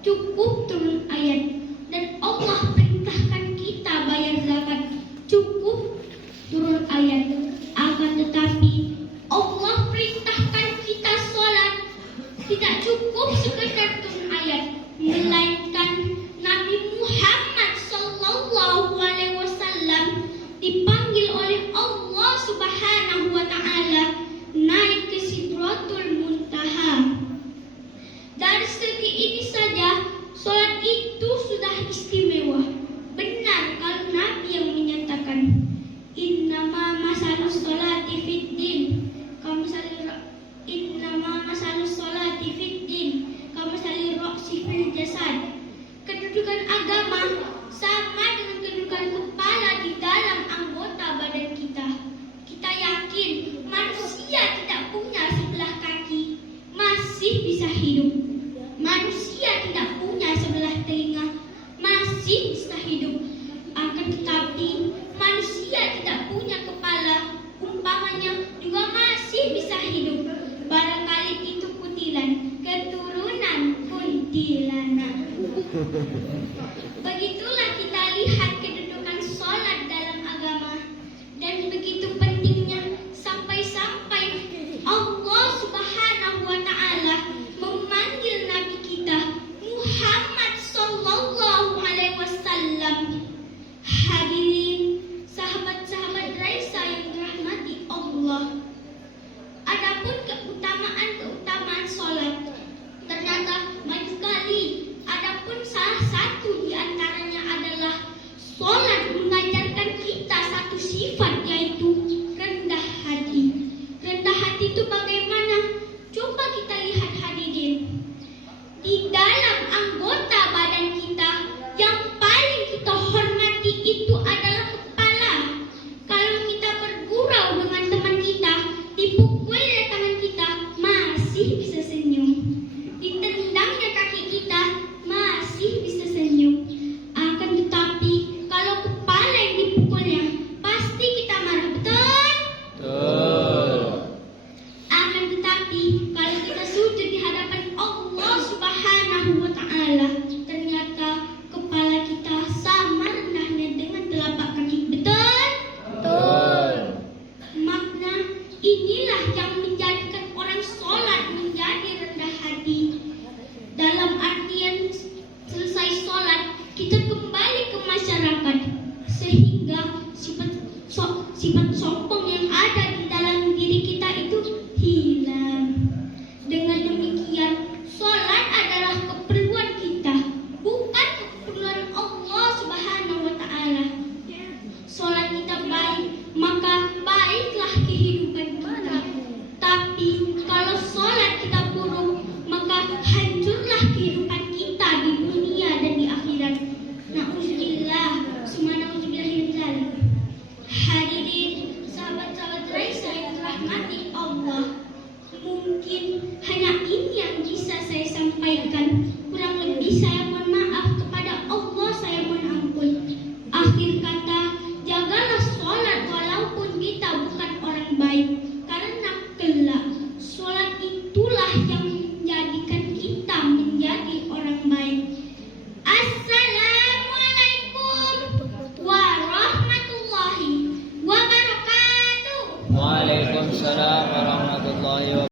cukup turun ayat. Dan Allah perintahkan kita bayar zakat, cukup turun ayat. Akan tetapi Allah perintahkan kita sholat, tidak cukup sekedar turun ayat, melainkan Nabi Muhammad SAW dipanggil oleh Allah Subhanahu wa Ta'ala naik ke Sidratul Muntaha. Dari segi ini saja, sholat itu sudah istimewa. Benar kalau Nabi yang menyatakan, innama masalus sholati fid din, innama masalus sholati fid din, kamasali roksi fil jasad. Kedudukan agama sama dengan kedudukan kepala di dalam anggota badan kita. Kita yakin manusia tidak punya sebelah kaki, masih bisa hidup. Manusia tidak punya sebelah telinga, masih bisa hidup. Akan tetapi manusia tidak punya kepala, umpamanya juga masih bisa hidup. Barangkali itu kutilan, keturunan kuntilanak. Begitulah kita lihat kedudukan sholat dalam agama, dan begitu pentingnya sampai-sampai Allah Subhanahu wa Ta'ala memanggil Nabi kita Muhammad Sallallahu Alaihi Wasallam. Hadirin sahabat-sahabat Raisa yang dirahmati Allah, adapun keutamaan sholat ternyata banyak sekali. Adapun salah satu di antaranya adalah sholat mengajarkan kita satu sifat, yaitu rendah hati. Rendah hati itu bagaimana? Coba kita lihat hadirin. Di dalam anggota badan kita yang paling kita hormati itu adalah kepala. Kalau kita bergurau dengan teman kita, dipukul oleh tangan kita, masih bisa senyum. Ditendangnya kaki kita, masih bisa senyum. Akan tetapi kalau kepala yang dipukulnya, pasti kita marah, betul? Betul. Akan tetapi kalau kita sujud di hadapan Allah Subhanahu wa Ta'ala, ternyata kepala kita sama rendahnya dengan telapak kaki, betul? Betul. Makna inilah yang menjadikan orang sholat menjadi rendah hati. Dalam artian selesai sholat, kita kembali ke masyarakat, sehingga sifat sombong yang ada di dalam diri kita itu hilang. Dengan demikian, sholat adalah keperluan kita, bukan keperluan Allah Subhanahu wa Ta'ala. Sholat kita baik, maka baiklah kehidupan kita. Tapi kalau sholat kita buruk, maka hancurlah kehidupan kita di dunia dan di akhirat. Na'udzubillah, summa na'udzubillah min dzalik. Hadirin sahabat-sahabat Raisa yang dirahmati Allah, mungkin hanya ini yang bisa saya sampaikan. Kurang lebih saya mohon maaf, kepada Allah saya mohon ampun. Akhir kata, jagalah sholat walaupun kita bukan orang baik, karena kelak sholat itulah yang menjadikan kita menjadi orang baik. Assalamualaikum warahmatullahi wabarakatuh. Waalaikumsalam warahmatullahi wabarakatuh.